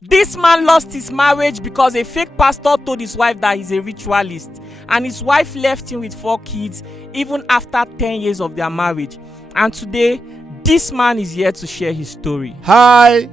This man lost his marriage because a fake pastor told his wife that he's a ritualist, and his wife left him with 4 kids even after 10 years of their marriage. And today, this man is here to share his story. Hi,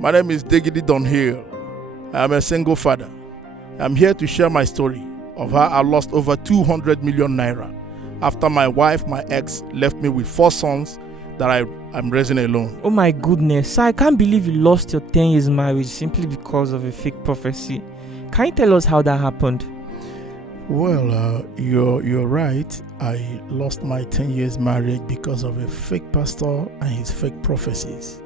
my name is Diggity Dunhill. I am a single father. I'm here to share my story of how I lost over 200 million naira after my wife, my ex, left me with 4 sons that I'm raising alone. Oh my goodness, so I can't believe you lost your 10 years marriage simply because of a fake prophecy. Can you tell us how that happened? Well, you're right. I lost my 10 years marriage because of a fake pastor and his fake prophecies.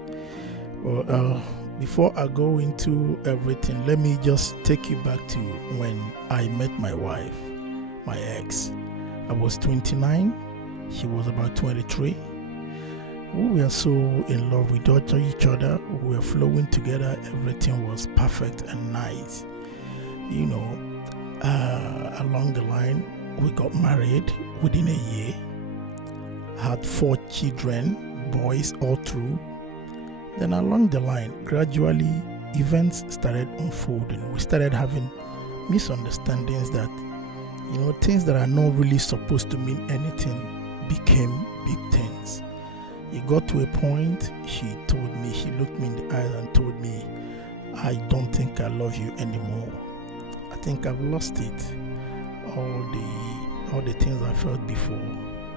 Well, before I go into everything, let me just take you back to when I met my wife, my ex. I was 29, she was about 23. We were so in love with each other. We were flowing together. Everything was perfect and nice. Along the line, we got married within a year. Had 4 children, boys all through. Then along the line, gradually, events started unfolding. We started having misunderstandings that, things that are not really supposed to mean anything became big things. It got to a point, she looked me in the eyes and told me, I don't think I love you anymore. I think I've lost it. All the things I felt before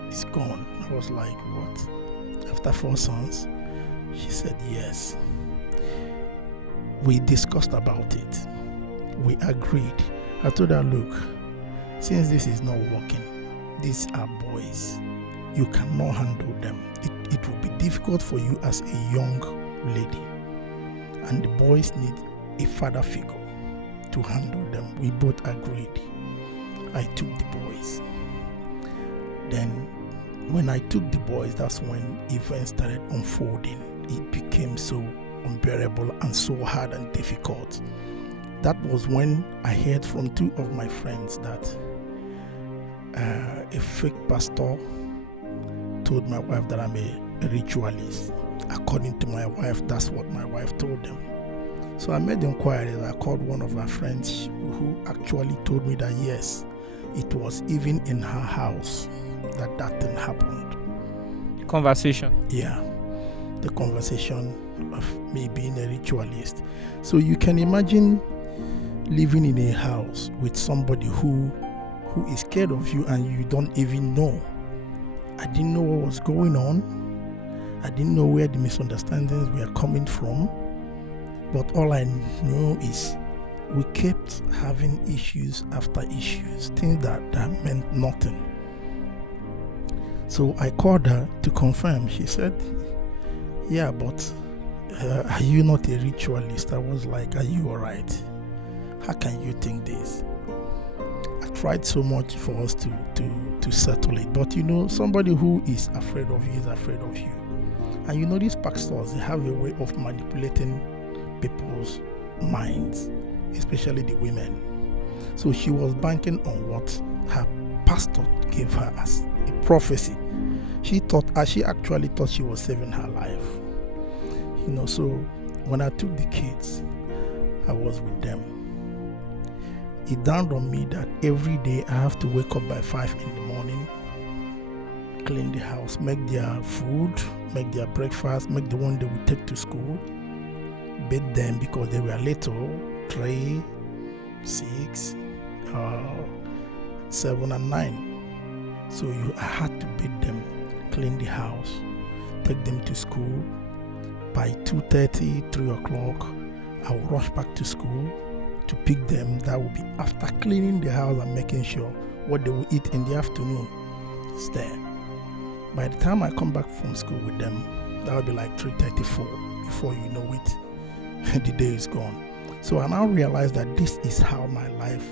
is gone. I was like, what? After 4 sons? She said yes. We discussed about it. We agreed. I told her, look, since this is not working, these are boys. You cannot handle them. It will be difficult for you as a young lady. And the boys need a father figure to handle them. We both agreed. I took the boys. Then when I took the boys, that's when events started unfolding. It became so unbearable and so hard and difficult. That was when I heard from 2 of my friends that a fake pastor told my wife that I'm a ritualist. According to my wife, that's what my wife told them. So I made inquiries. I called one of my friends who actually told me that yes, it was even in her house that thing happened. Conversation. Yeah, the conversation of me being a ritualist. So you can imagine living in a house with somebody who is scared of you and you don't even know. I didn't know what was going on. I didn't know where the misunderstandings were coming from. But all I know is we kept having issues after issues, things that meant nothing. So I called her to confirm. She said, yeah, but are you not a ritualist? I was like, are you all right? How can you think this? I tried so much for us to settle it. But somebody who is afraid of you is afraid of you. And these pastors, they have a way of manipulating people's minds, especially the women. So she was banking on what her pastor gave her as a prophecy. She actually thought she was saving her life. So when I took the kids, I was with them. It dawned on me that every day I have to wake up by 5 in the morning, clean the house, make their food, make their breakfast, make the one they will take to school, bathe them because they were little, 3, 6, 7 and 9. So I had to bathe them, clean the house, take them to school. By 2:30, 3 o'clock, I will rush back to school to pick them. That will be after cleaning the house and making sure what they will eat in the afternoon is there. By the time I come back from school with them, that will be like 3:34. Before you know it, the day is gone. So I now realize that this is how my life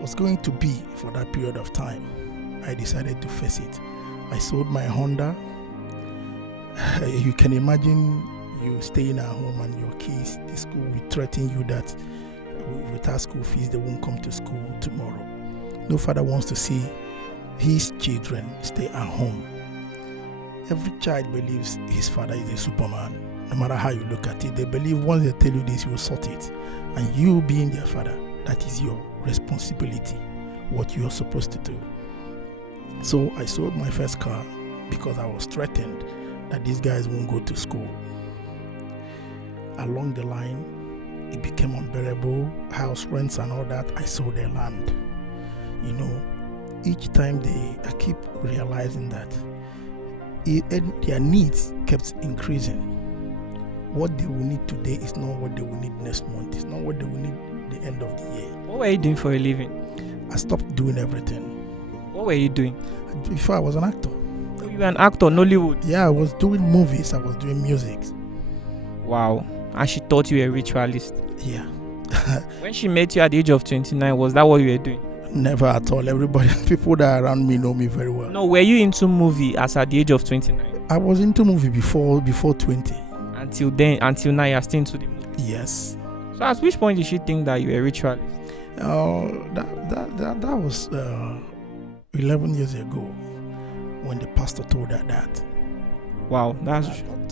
was going to be for that period of time. I decided to face it. I sold my Honda. You can imagine you staying at home and your kids, the school will threaten you that without school fees, they won't come to school tomorrow. No father wants to see his children stay at home. Every child believes his father is a Superman. no matter how you look at it. They believe once they tell you this, you will sort it. And you being their father, that is your responsibility, what you are supposed to do. So I sold my first car because I was threatened that these guys won't go to school. Along the line, it became unbearable, house rents and all that. I sold their land. Each time I keep realizing that their needs kept increasing. What they will need today is not what they will need next month. It's not what they will need the end of the year. What were you doing for a living? I stopped doing everything. What were you doing? Before I was an actor. You were an actor, Nollywood? Yeah, I was doing movies. I was doing music. Wow. And she thought you were a ritualist? Yeah. When she met you at the age of 29, was that what you were doing? Never at all. People that are around me know me very well. No, were you into movie as at the age of 29? I was into movie before 20. Until now you're still into the movie? Yes. So at which point did she think that you were a ritualist? That was 11 years ago when the pastor told her that. Wow,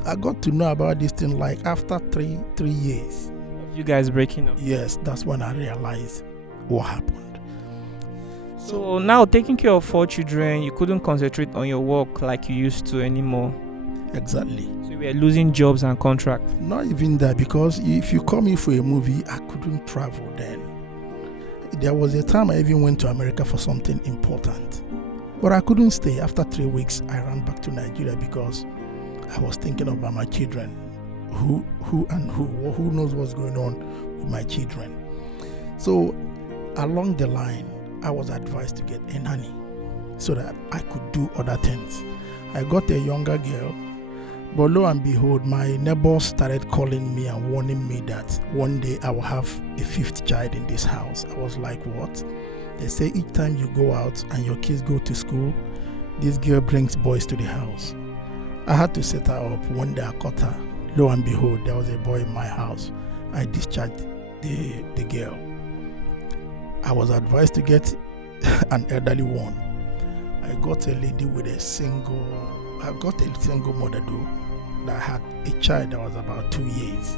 I got to know about this thing like after three years. You guys breaking up? Yes, that's when I realized what happened. So now, taking care of 4 children, you couldn't concentrate on your work like you used to anymore. Exactly. So you were losing jobs and contracts. Not even that, because if you call me for a movie, I couldn't travel then. There was a time I even went to America for something important, but I couldn't stay. After 3 weeks, I ran back to Nigeria because I was thinking about my children. Who knows what's going on with my children? So along the line, I was advised to get a nanny so that I could do other things. I got a younger girl, but lo and behold, my neighbors started calling me and warning me that one day I will have a 5th child in this house. I was like, what? They say each time you go out and your kids go to school, this girl brings boys to the house. I had to set her up. One day I caught her. Lo and behold, there was a boy in my house. I discharged the girl. I was advised to get an elderly one. I got a lady with a single mother though, that had a child that was about 2 years.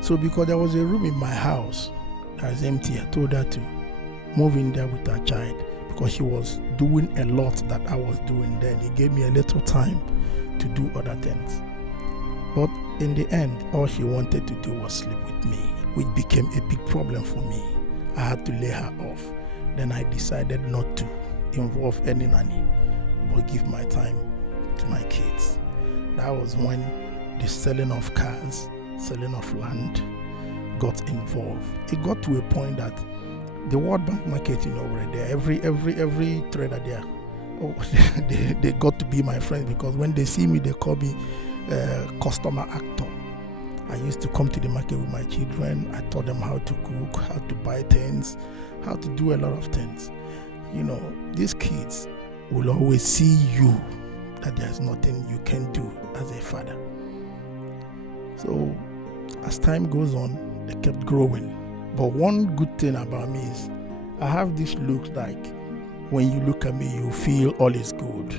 So because there was a room in my house that was empty, I told her to move in there with her child because she was doing a lot that I was doing then. It gave me a little time to do other things. But in the end, all she wanted to do was sleep with me, which became a big problem for me. I had to lay her off. Then I decided not to involve any nanny, but give my time to my kids. That was when the selling of cars, selling of land got involved. It got to a point that the World Bank market, were there. Every trader there, they got to be my friends because when they see me, they call me customer actor. I used to come to the market with my children. I taught them how to cook, how to buy things, how to do a lot of things. These kids will always see you, that there's nothing you can do as a father. So as time goes on, they kept growing. But one good thing about me is I have this look like when you look at me, you feel all is good.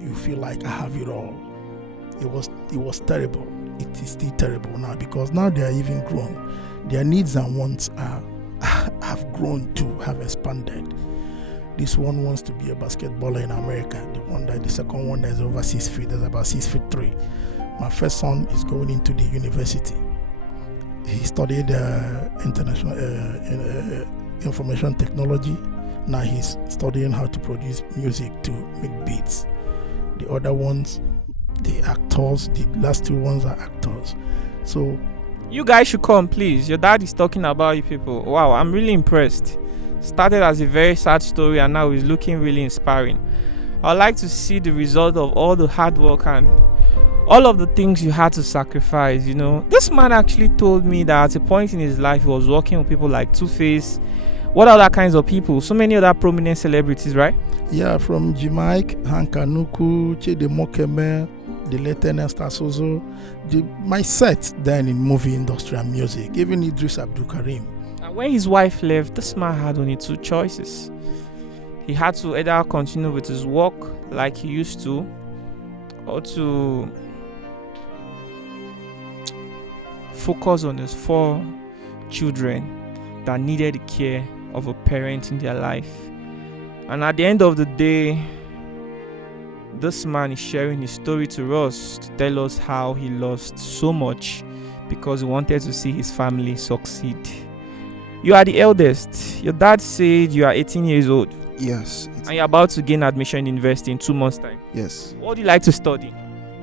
You feel like I have it all. It was terrible. It is still terrible now because now they are even grown. Their needs and wants have grown too, have expanded. This one wants to be a basketballer in America. The second one that is over 6 feet, that's about 6'3". My first son is going into the university. He studied international information technology. Now he's studying how to produce music to make beats. The other ones, the actors, the last 2 ones are actors. So you guys should come, please. Your dad is talking about you people. Wow, I'm really impressed. Started as a very sad story and now is looking really inspiring. I'd like to see the result of all the hard work and all of the things you had to sacrifice. This man actually told me that at a point in his life he was working with people like Two-Face, what other kinds of people, so many other prominent celebrities, right? Yeah, from Jamaica, Hankanuku, Chidemokeme, the late Ernest Asozo, my set then in movie industry and music, even Idris Abdul Karim. And when his wife left, this man had only 2 choices. He had to either continue with his work like he used to, or to focus on his 4 children that needed the care of a parent in their life. And at the end of the day, this man is sharing his story to us to tell us how he lost so much because he wanted to see his family succeed. You are the eldest. Your dad said you are 18 years old. Yes. And you're about to gain admission in university in 2 months' time. Yes. What do you like to study?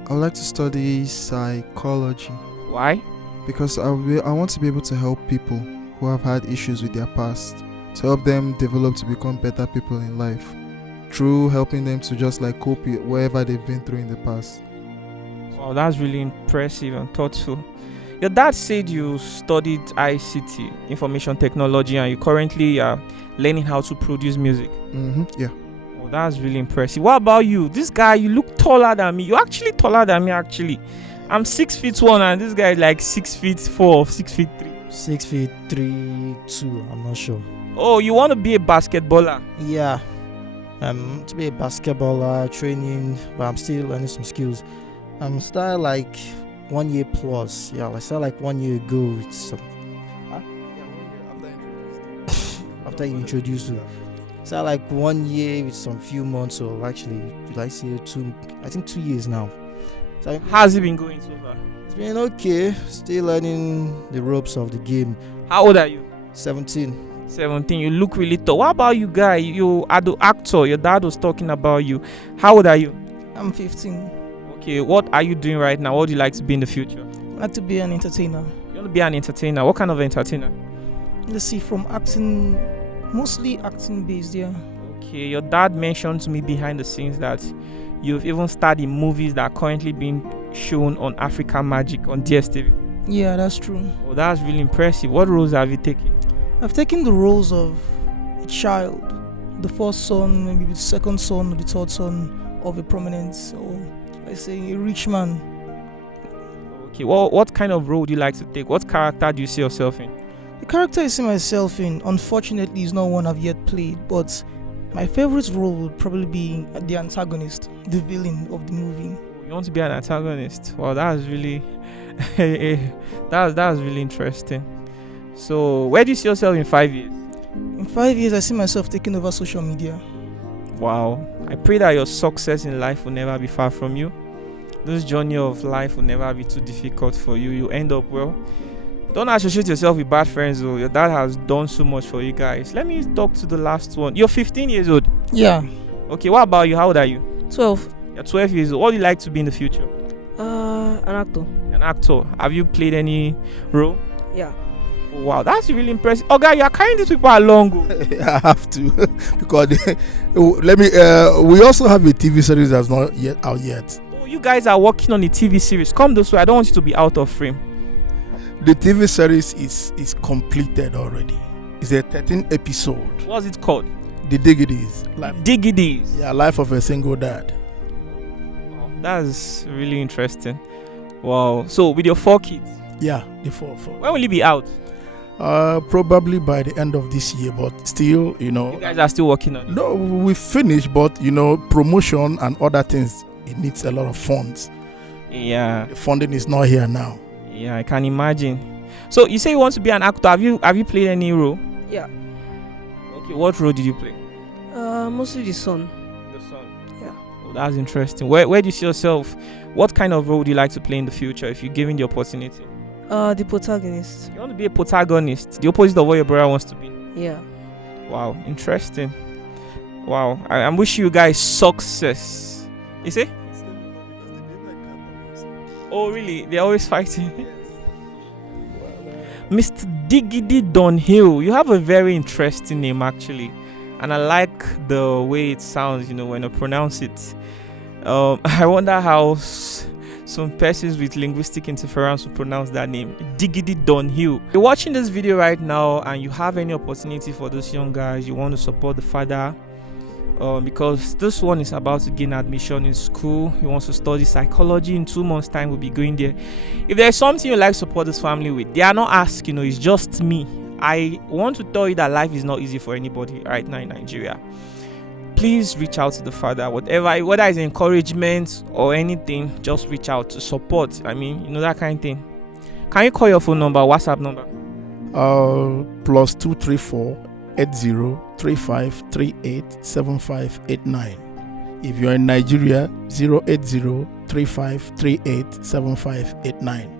I would like to study psychology Why? because I want to be able to help people who have had issues with their past, to help them develop to become better people in life through helping them to just like cope with whatever they've been through in the past. Wow, that's really impressive and thoughtful. Your dad said you studied ICT, information technology, and you currently are learning how to produce music. Yeah. Oh, that's really impressive. What about you? This guy, you look taller than me. You're actually taller than me, actually. I'm 6'1", and this guy is like 6'4" or 6'3". 6'3", 2", I'm not sure. Oh, you want to be a basketballer? Yeah. To be a basketballer, training, but I'm still learning some skills. I'm started like 1 year plus. Yeah, I started like 1 year ago with some. After you introduced me. So like 1 year with some few months, or actually, did I say 2? I think 2 years now. So How's it been going so far? it's been okay. Still learning the ropes of the game. How old are you? 17. 17. You look really tall. What about you, guy? You are the actor. Your dad was talking about you. How old are you? I'm 15. Okay, what are you doing right now? What would you like to be in the future? I like to be an entertainer. You want to be an entertainer. What kind of entertainer? Let's see, from acting, mostly acting based, yeah. Okay, your dad mentioned to me behind the scenes that you've even starred in movies that are currently being shown on Africa Magic on DSTV. Yeah, that's true. Oh, that's really impressive. What roles have you taken? I've taken the roles of a child, the first son, maybe the second son or the third son of a prominent, or I say a rich man. Okay, well, what kind of role do you like to take? What character do you see yourself in? The character I see myself in, unfortunately, is not one I've yet played, but my favorite role would probably be the antagonist, the villain of the movie. You want to be an antagonist? Wow, that's really that's really interesting. So, where do you see yourself in 5 years? In 5 years, I see myself taking over social media. Wow, I pray that your success in life will never be far from you. This journey of life will never be too difficult for you. You end up well. Don't associate yourself with bad friends, though. Your dad has done so much for you guys. Let me talk to the last one. You're 15 years old. Yeah. Okay, what about you? How old are you? 12. You're 12 years old. What do you like to be in the future? An actor. An actor. Have you played any role? Yeah. Oh, wow, that's really impressive. Oh, guy, you're carrying these people along. I have to because let me. We also have a TV series that's not yet out yet. Oh, you guys are working on a TV series. Come this way. I don't want you to be out of frame. The TV series is completed already. It's a 13 episode. What's it called? The Diggities. Diggities. Yeah, life of a single dad. Oh, that's really interesting. Wow. So with your 4 kids, Yeah, the four. when will it be out? Probably by the end of this year, but still, You guys are still working on it. No, we finished, but promotion and other things, it needs a lot of funds. Yeah. The funding is not here now. Yeah, I can imagine. So you say you want to be an actor. Have you played any role? Yeah. Okay, what role did you play? Mostly the son. The son. Yeah. Oh, that's interesting. Where do you see yourself? What kind of role would you like to play in the future if you're given the opportunity? The protagonist. You want to be a protagonist, the opposite of what your brother wants to be. Yeah. Wow, interesting. Wow, I'm wishing you guys success. You see? Oh, really? They're always fighting. Mr. Diggity Dunhill, you have a very interesting name actually, and I like the way it sounds. When I pronounce it. I wonder how some persons with linguistic interference will pronounce that name. Diggity Dunhill. You're watching this video right now, and you have any opportunity for those young guys. You want to support the father. Because this one is about to gain admission in school. He wants to study psychology. In 2 months' time, we'll be going there. If there's something you like to support this family with, they are not asking, it's just me. I want to tell you that life is not easy for anybody right now in Nigeria. Please reach out to the father, whether it's encouragement or anything, just reach out to support. That kind of thing. Can you call your phone number, WhatsApp number? Plus 234 8035 387589. If you're in Nigeria, 080 3538 7589.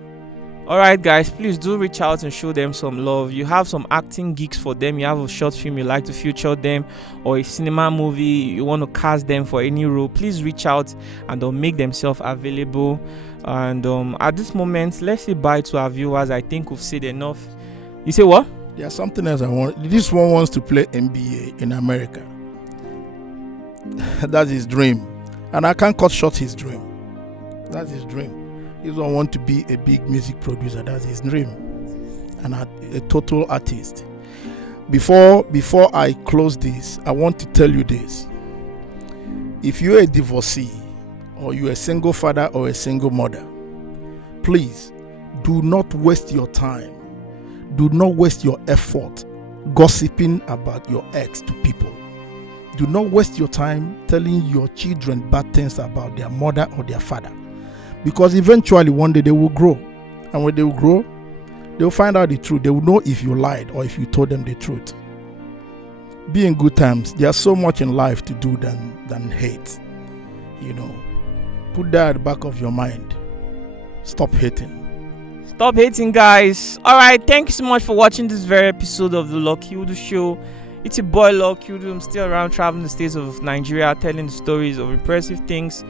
All right, guys, please do reach out and show them some love. You have some acting gigs for them. You have a short film you like to feature them, or a cinema movie you want to cast them for any role. Please reach out and make themselves available. And at this moment, let's say bye to our viewers. I think we've said enough. You say what? There's something else I want. This one wants to play NBA in America. That's his dream, and I can't cut short his dream. That's his dream. He doesn't want to be a big music producer. That's his dream, and a total artist. Before I close this, I want to tell you this. If you're a divorcee, or you're a single father or a single mother, please do not waste your time. Do not waste your effort gossiping about your ex to people. Do not waste your time telling your children bad things about their mother or their father. Because eventually one day they will grow. And when they will grow, they will find out the truth. They will know if you lied or if you told them the truth. Be in good times. There's so much in life to do than hate. Put that at the back of your mind. Stop hating. Stop hating, guys. All right, thank you so much for watching this very episode of the Lucky Udo Show. It's your boy Lucky Udo. I'm still around traveling the states of Nigeria, telling the stories of impressive things.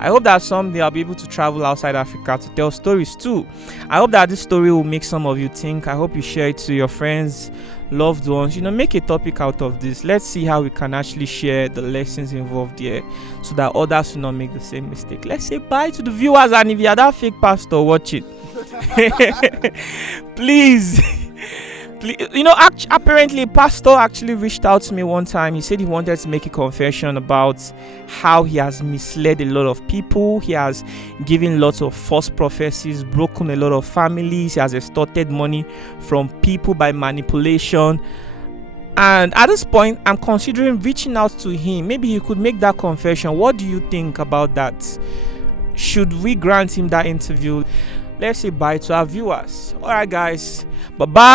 I hope that someday I'll be able to travel outside Africa to tell stories too. I hope that this story will make some of you think. I hope you share it to your friends, loved ones. Make a topic out of this. Let's see how we can actually share the lessons involved here, so that others will not make the same mistake. Let's say bye to the viewers, and if you are that fake pastor, watch it. Please. Apparently, a pastor actually reached out to me one time. He said he wanted to make a confession about how he has misled a lot of people. He has given lots of false prophecies, broken a lot of families. He has extorted money from people by manipulation. And at this point, I'm considering reaching out to him. Maybe he could make that confession. What do you think about that? Should we grant him that interview? Let's say bye to our viewers. All right, guys. Bye-bye.